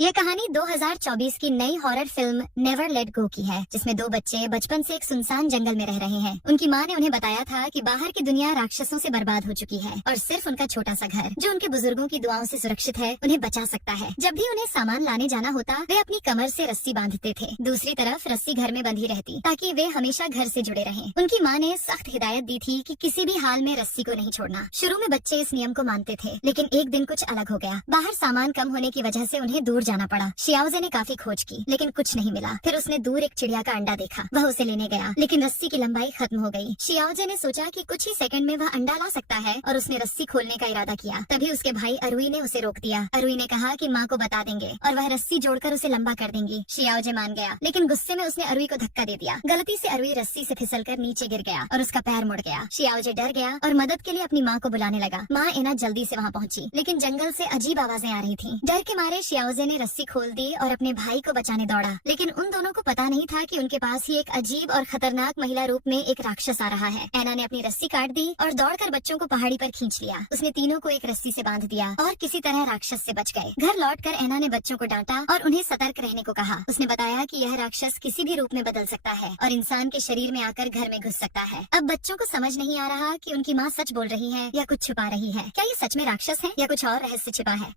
ये कहानी 2024 की नई horror film never let go की है, जिसमें दो बच्चे बचपन से एक सुनसान जंगल में रह रहे हैं। उनकी माँ ने उन्हें बताया था कि बाहर की दुनिया राक्षसों से बर्बाद हो चुकी है और सिर्फ उनका छोटा सा घर, जो उनके बुजुर्गों की दुआओं से सुरक्षित है, उन्हें बचा सकता है। जब भी उन्हें सामान लाने जाना होता, वे अपनी कमर से रस्सी बांधते थे। दूसरी तरफ रस्सी घर में बंधी रहती, ताकि वे हमेशा घर से जुड़े रहें। उनकी माँ ने सख्त हिदायत दी थी कि किसी भी हाल में रस्सी को नहीं छोड़ना। शुरू में बच्चे इस नियम को मानते थे, लेकिन एक दिन कुछ अलग हो गया। बाहर सामान कम होने की वजह से उन्हें दूर जाना पड़ा। शियाओजे ने काफी खोज की, लेकिन कुछ नहीं मिला। फिर उसने दूर एक चिड़िया का अंडा देखा। वह उसे लेने गया, लेकिन रस्सी की लंबाई खत्म हो गई। शियाओजे ने सोचा कि कुछ ही सेकंड में वह अंडा ला सकता है और उसने रस्सी खोलने का इरादा किया। तभी उसके भाई अरुई ने उसे रोक दिया। अरुई ने कहा कि माँ को बता देंगे और वह रस्सी जोड़कर उसे लंबा कर देंगी। शियाओजे मान गया, लेकिन गुस्से में उसने अरुई को धक्का दे दिया। गलती से अरुई रस्सी से फिसलकर नीचे गिर गया और उसका पैर मुड़ गया। शियाओजे डर गया और मदद के लिए अपनी माँ को बुलाने लगा। माँ एना जल्दी से वहाँ पहुँची, लेकिन जंगल से अजीब आवाजें आ रही थी। डर के मारे शियाओजे ने रस्सी खोल दी और अपने भाई को बचाने दौड़ा, लेकिन उन दोनों को पता नहीं था कि उनके पास ही एक अजीब और खतरनाक महिला रूप में एक राक्षस आ रहा है। एना ने अपनी रस्सी काट दी और दौड़कर बच्चों को पहाड़ी पर खींच लिया। उसने तीनों को एक रस्सी से बांध दिया और किसी तरह राक्षस से बच गए। घर लौटकर एना ने बच्चों को डांटा और उन्हें सतर्क रहने को कहा। उसने बताया कि यह राक्षस किसी भी रूप में बदल सकता है और इंसान के शरीर में आकर घर में घुस सकता है। अब बच्चों को समझ नहीं आ रहा कि उनकी माँ सच बोल रही है या कुछ छुपा रही है। क्या ये सच में राक्षस है या कुछ और रहस्य छिपा है?